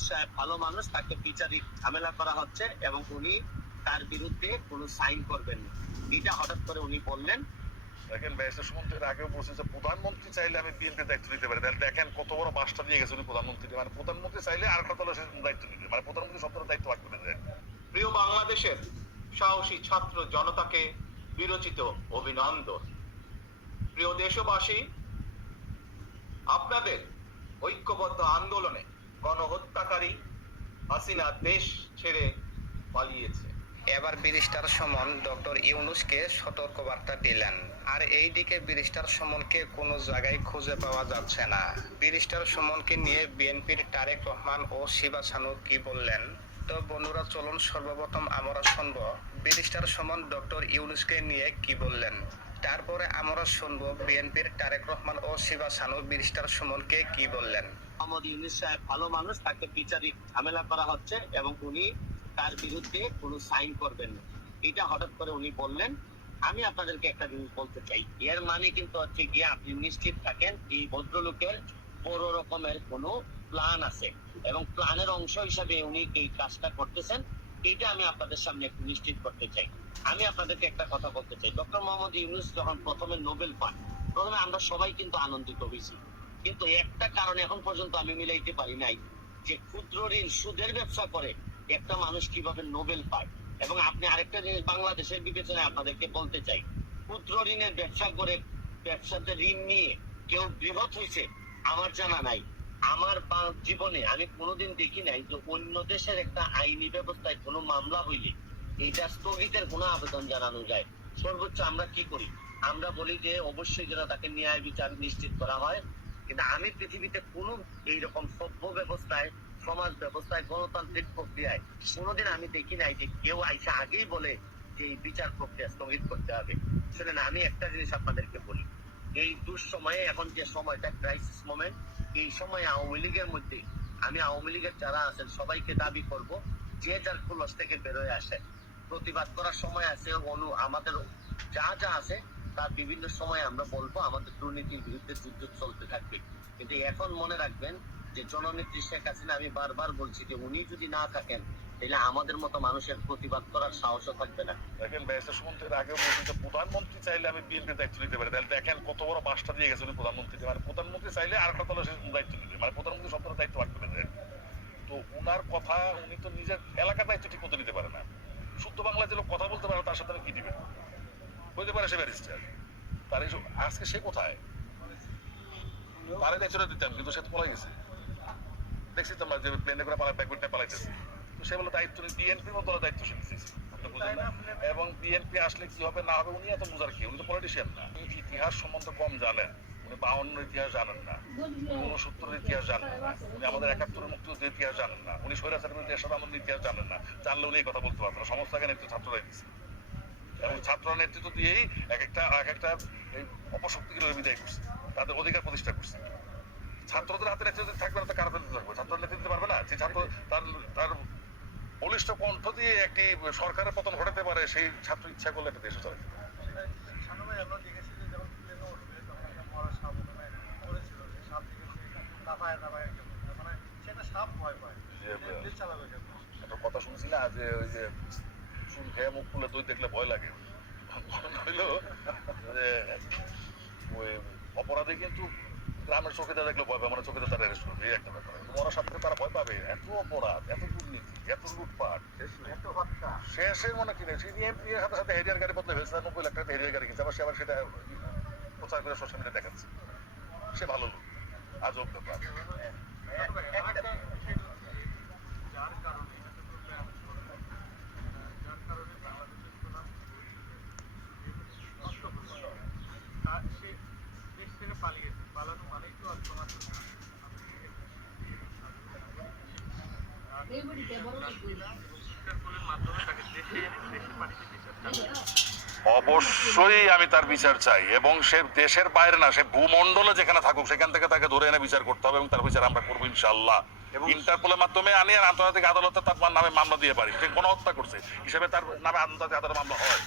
ইউনূস সাহেব ভালো মানুষ, তাকে বিচারিক ঝামেলা করা হচ্ছে এবং উনি তার বিরুদ্ধে কোনো সাইন করবেন না, এটা হঠাৎ করে উনি বললেন। দেখেন ব্যারিস্টার সুমন এর আগেও বলছে যে প্রধানমন্ত্রী চাইলে আমি বিএনপির দায়িত্ব নিতে পারি। তাহলে দেখেন কত বড় বাসটা দিয়ে গেছে উনি প্রধানমন্ত্রী। মানে প্রধানমন্ত্রী চাইলে আর একটা দলের দায়িত্ব নিতে, মানে প্রধানমন্ত্রী সব দায়িত্ব ভাগ করে দেয়। প্রিয় বাংলাদেশের সাহসী ছাত্র জনতাকে বিরচিত অভিনন্দন। প্রিয় দেশবাসী, আপনাদের ঐক্যবদ্ধ আন্দোলনে গণহত্যাকারী হাসিনা দেশ ছেড়ে পালিয়েছে। এবার ব্যারিস্টার সুমন ডক্টর ইউনূসকে সতর্কবার্তা দিলেন। আর এইদিকে ব্যারিস্টার সুমনকে কোনো জায়গায় খুঁজে পাওয়া যাচ্ছে না। ব্যারিস্টার সুমনকে নিয়ে বিএনপির তারেক রহমান ও শিবা সানু কি বললেন? তো বন্ধুরা চলুন সর্বপ্রথম আমরা শুনব ব্যারিস্টার সুমন ডক্টর ইউনূসকে নিয়ে কি বললেন। তারপরে আমরা শুনব বিএনপির তারেক রহমান ও শিবা সানু ব্যারিস্টার সুমনকে কি বললেন। মোহাম্মদ ইউনূস সাহেব ভালো মানুষ, তাকে বিচারিক ঝামেলা করা হচ্ছে এবং উনি তার বিরুদ্ধে কোনো সাইন করবেন না, এটা হঠাৎ করে উনি বললেন। আমি আপনাদেরকে একটা জিনিস বলতে চাই, এর মানে কিন্তু হচ্ছে গিয়ে আপনি নিশ্চিত থাকেন এই ভদ্রলোকের বড় রকমের কোনো প্ল্যান আছে এবং প্ল্যানের অংশ হিসাবে উনি এই কাজটা করতেছেন, এটা আমি আপনাদের সামনে একটু নিশ্চিত করতে চাই। আমি আপনাদেরকে একটা কথা বলতে চাই, ডক্টর মোহাম্মদ ইউনূস যখন প্রথমে নোবেল পান, প্রথমে আমরা সবাই কিন্তু আনন্দিত হয়েছি, কিন্তু একটা কারণে এখন পর্যন্ত আমি মিলাইতে পারি নাই যে ক্ষুদ্র ঋণ সুদের ব্যবসা করে একটা মানুষ কিভাবে নোবেল পায়। এবং আপনি আরেকটা জিনিস বাংলাদেশের বিবেচনায় আপনাদেরকে বলতে চাই, ক্ষুদ্র ঋণের ব্যবসা করে ব্যবসাতে ঋণ নিয়ে কেউ বৃহৎ হয়েছে আমার জানা নাই। আমার জীবনে আমি কোনোদিন দেখি নাই যে অন্য দেশের একটা আইনি ব্যবস্থায় কোনো মামলা হইলে এটা স্থগিতের কোনো আবেদন জানানো যায়। সর্বোচ্চ আমরা কি করি, আমরা বলি যে অবশ্যই যেন তাকে ন্যায় বিচার নিশ্চিত করা হয়। কিন্তু আমি পৃথিবীতে কোনো এইরকম সভ্য ব্যবস্থায়, সমাজ ব্যবস্থায়, গণতান্ত্রিক প্রক্রিয়ায় কোনোদিন আমি দেখি নাই যে কেউ আইসা আগেই বলে যে এই বিচার প্রক্রিয়া স্থগিত করতে হবে। শুনেন, আমি একটা জিনিস আপনাদেরকে বলি, এই দুঃসময়ে এখন যে সময়টা ক্রাইসিস মোমেন্ট, এই সময় আওয়ামী লীগের মধ্যে আমি আওয়ামী লীগের যারা আছেন সবাইকে দাবি করব যে যার খোলস থেকে বেরোয় আসে, প্রতিবাদ করার সময় আছে, আমাদের যা যা আছে তার বিভিন্ন সময় আমরা বলবো আমাদের দুর্নীতির বিরুদ্ধে যুদ্ধ চলতে থাকবে। কিন্তু এখন মনে রাখবেন যে জননেত্রী শেখ হাসিনা, আমি বারবার বলছি যে উনি যদি না থাকেন তাহলে আমাদের মতো মানুষের প্রতিবাদ করার সাহসও থাকবে না। দেখেন ব্যারিস্টার সুমন এর আগেও বলছে যে প্রধানমন্ত্রী চাইলে আমি বিএনপির দায়িত্ব নিতে পারি। তাহলে দেখেন কত বড় বাসটা দিয়ে গেছে উনি প্রধানমন্ত্রী। মানে প্রধানমন্ত্রী চাইলে আর একটা দলের দায়িত্ব নিতে, মানে প্রধানমন্ত্রী সব দায়িত্ব ভাগ করে দেয়। তো উনার কথা, উনি তো নিজের এলাকার দায়িত্ব ঠিক মতো নিতে পারে না। শুদ্ধ বাংলায় যে লোক কথা বলতে পারে তার সাথে কি দিবেন, বলতে পারে সে ব্যারিস্টার। তার আজকে সে কোথায়, তারে দায়িত্বটা দিতাম, কিন্তু সে তো পলাই গেছে। দেখছি তোমরা যে প্লেনে করে পালাইতেছে, তো সে বলে দায়িত্ব বিএনপির মতো দায়িত্বশীল দিয়েছে। এবং বিএনপি আসলে কি হবে না হবে উনি এত বোঝার কি, উনি তো পলিটিশিয়ান না। ইতিহাস সম্বন্ধে কম জানেন, উনি 52 ইতিহাস জানেন না, 69 ইতিহাস জানেন না, উনি আমাদের 71 মুক্তিযুদ্ধের ইতিহাস জানেন না, উনি স্বৈরাচার বিরুদ্ধে এরশাদ আন্দোলনের ইতিহাস জানেন না। জানলে উনি এই কথা বলতে পারতেন না। সমস্ত আগে নেতৃত্ব ছাত্ররাই দিচ্ছে এবং ছাত্র নেতৃত্ব দিয়েই এক একটা এই অপশক্তিগুলো বিদায় করছে, তাদের অধিকার প্রতিষ্ঠা করছে। ছাত্রদের হাতে নেতৃত্ব থাকবে না তো কার হাতে থাকবে? ছাত্র নেতৃত্ব পারবে না। যে ছাত্র তার বলিষ্ঠ কণ্ঠ দিয়ে একটি সরকারের পতন ঘটাতে পারে, সেই ছাত্র ইচ্ছা করলে একটা দেশে চলে। একটা কথা শুনছি না যে ওই যে চুন খেয়ে মুখ খুলে দই দেখলে ভয় লাগে, হইলো যে ওই অপরাধী কিন্তু গ্রামের চোখে দেখলে ভয় পায়, মানে চোখে তারা অ্যারেস্ট করবে, এই একটা ব্যাপার। মরার সাথে তারা ভয় পাবে, এত অপরাধ, এত দুর্নীতি, এত লুটপাট, শেষের মনে কি নেই। এর সাথে সাথে হেরিয়ার গাড়ি বদলে ফেলছে, 90 লাখ টাকা হেরিয়ার গাড়ি কিনছে, আবার সে আবার সেটা প্রচার করে সোশ্যাল মিডিয়া দেখাচ্ছে সে ভালো লোক। আজব ব্যাপার। অবশ্যই আমি তার বিচার চাই, এবং সে দেশের বাইরে না, সে ভূমন্ডলে যেখানে থাকুক সেখান থেকে তাকে ধরে এনে বিচার করতে হবে এবং তার বিচার আমরা করবো ইনশাআল্লাহ। ইন্টারপোলের মাধ্যমে আনি আর আন্তর্জাতিক আদালতে তার নামে মামলা দিয়ে পারি। সে গণহত্যা করছে হিসেবে তার নামে আন্তর্জাতিক আদালতে মামলা হয়,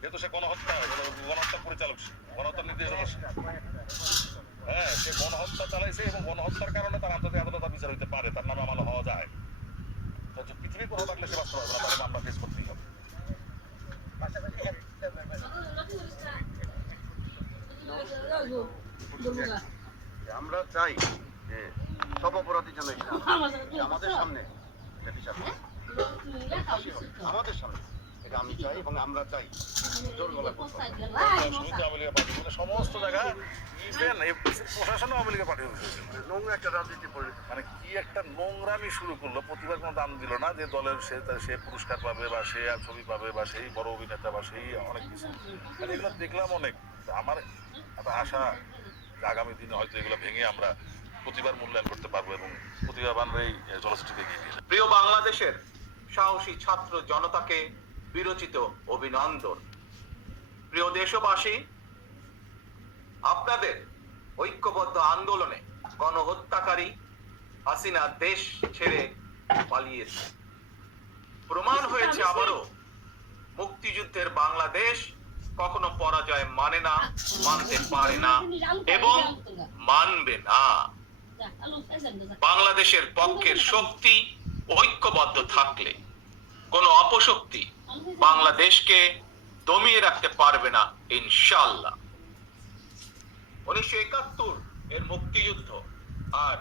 যেহেতু সে গণহত্যা পরিচালক, গণহত্যার নির্দেশ। হ্যাঁ, সে গণহত্যা চালাইছে এবং গণহত্যার কারণে তার আন্তর্জাতিক আদালতে বিচার হইতে পারে, তার নামে মামলা হওয়া যায়। তো পৃথিবীর কোথাও থাকলে সে বাঁচতে পারবে না, তাহলে মামলা ফেস করতেই হবে। আমরা চাই যে সব অপরাধী যেন আমাদের সামনে এটা বিচার হয়। আমাদের সামনে এটা আমি চাই এবং আমরা চাই জোর গলায় বলতে হবে। শুনতে আওয়ামী লীগের পার্টি মানে সমস্ত জায়গায় ইভেন প্রশাসনও আওয়ামী লীগের পার্টি হয়েছে। নোংরা একটা রাজনীতি পরিণত মানে কি একটা নোংরামি শুরু করলো, প্রতিবার কোনো দাম দিল না যে দলের সে পুরস্কার পাবে বা সে আর ছবি পাবে বা সেই বড় অভিনেতা বা সেই অনেক কিছু। মানে এগুলো দেখলাম অনেক। আমার একটা আশা যে আগামী দিনে হয়তো এগুলো ভেঙে আমরা প্রতিবার মূল্যায়ন করতে পারবো এবং প্রতিভাবানরা এই চলচ্চিত্রকে এগিয়ে নিয়ে যাবে। প্রিয় বাংলাদেশের সাহসী ছাত্র জনতাকে বিরচিত অভিনন্দন। প্রিয় দেশবাসী, আপনাদের ঐক্যবদ্ধ আন্দোলনে গণহত্যাকারী হাসিনা দেশ ছেড়ে পালিয়েছে। প্রমাণ হয়েছে আবারও মুক্তিযুদ্ধের বাংলাদেশ কখনো পরাজয় মানে না, মানতে পারে না এবং মানবে না। বাংলাদেশের পক্ষের শক্তি ঐক্যবদ্ধ থাকলে কোনো অপশক্তি বাংলাদেশকে দমিয়ে রাখতে পারবে না ইনশাআল্লাহ। 1971 এর মুক্তিযুদ্ধ আর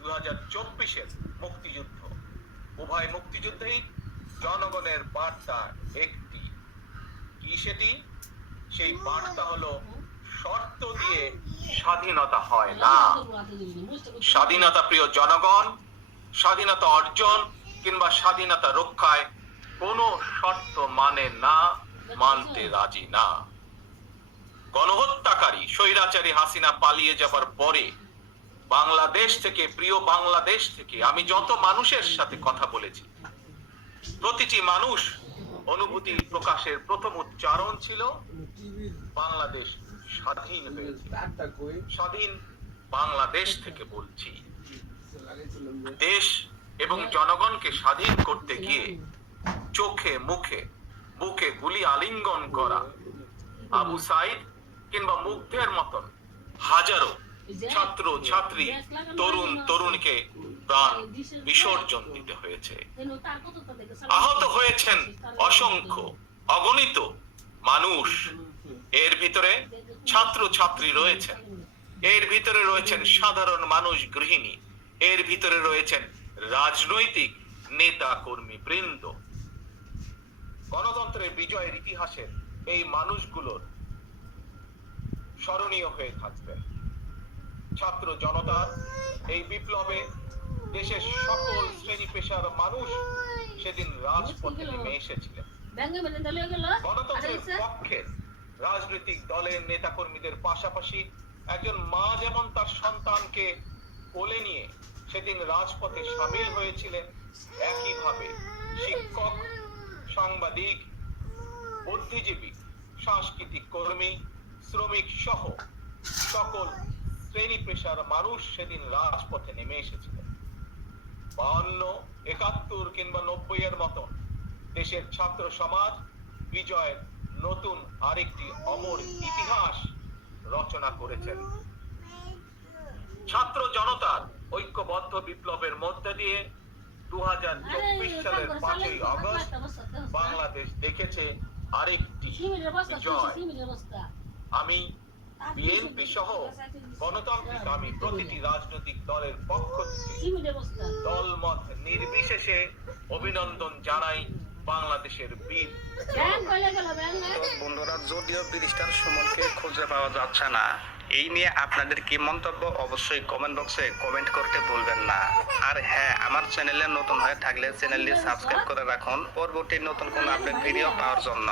2024 মুক্তিযুদ্ধ, উভয় মুক্তিযুদ্ধেই জনগণের বার্তা একটি। কি সেটি? সেই বার্তা হলো শর্ত দিয়ে স্বাধীনতা হয় না। স্বাধীনতা প্রিয় জনগণ স্বাধীনতা অর্জন কিংবা স্বাধীনতা রক্ষায় কোনো শর্ত মানে না, মানতে রাজি না। গণহত্যাকারী স্বৈরাচারী হাসিনা পালিয়ে যাবার পরে বাংলাদেশ থেকে, প্রিয় বাংলাদেশ থেকে আমি যত মানুষের সাথে কথা বলেছি, প্রতিটি মানুষ অনুভূতি প্রকাশের প্রথম উচ্চারণ ছিল বাংলাদেশ স্বাধীন হয়েছে। স্বাধীন বাংলাদেশ থেকে বলছি। দেশ এবং জনগণকে স্বাধীন করতে গিয়ে চোখে মুখে বুকে গুলি আলিঙ্গন করা আবু সাইদ কিংবা মুগ্ধের মতন হাজারো ছাত্র ছাত্রী, তরুণ তরুণীকে প্রাণ বিসর্জন দিতে হয়েছে। আহত হয়েছেন অসংখ্য অগণিত মানুষ। এর ভিতরে ছাত্র ছাত্রী রয়েছেন, এর ভিতরে রয়েছেন সাধারণ মানুষ, গৃহিণী, এর ভিতরে রয়েছেন রাজনৈতিক নেতা কর্মী বৃন্দ। গণতন্ত্রের বিজয়ের ইতিহাসের এই মানুষগুলোর স্মরণীয় হয়ে থাকবেন। ছাত্র জনতার এই বিপ্লবে দেশের সকল শ্রেণী পেশার মানুষ সেদিন রাজপথে নেমে এসেছিলেন। গণতন্ত্রের পক্ষে রাজনৈতিক দলের নেতাকর্মীদের পাশাপাশি একজন মা যেমন তার সন্তানকে কোলে নিয়ে সেদিন রাজপথে সামিল হয়েছিলেন, একইভাবে শিক্ষক, সাংবাদিক, বুদ্ধিজীবী, সাংস্কৃতিক কর্মী, শ্রমিক সহ সকল শ্রেণী পেশার মানুষ সেদিন রাজপথে নেমে এসেছিলেন। 52, 71 কিংবা 90 এর মতন দেশের ছাত্র সমাজ বিজয়ের নতুন আরেকটি অমর ইতিহাস রচনা করেছেন। ছাত্র জনতার ঐক্যবদ্ধ বিপ্লবের মধ্যে দিয়ে 2024 সালের 5ই আগস্ট বাংলাদেশ দেখেছে আরেকটি বিজয়। আমি বিএনপি সহ গণতান্ত্রিক আমি প্রতিটি রাজনৈতিক দলের পক্ষ থেকে দলমত নির্বিশেষে অভিনন্দন জানাই বাংলাদেশের বীর। বন্ধুরা, যদিও ব্যারিস্টার সুমনকে খুঁজে পাওয়া যাচ্ছে না, এই নিয়ে আপনাদের কি মন্তব্য অবশ্যই কমেন্ট বক্সে কমেন্ট করতে ভুলবেন না। আর হ্যাঁ, আমার চ্যানেলে নতুন হয়ে থাকলে চ্যানেলটি সাবস্ক্রাইব করে রাখুন পরবর্তী নতুন কোনো আপডেট ভিডিও পাওয়ার জন্য।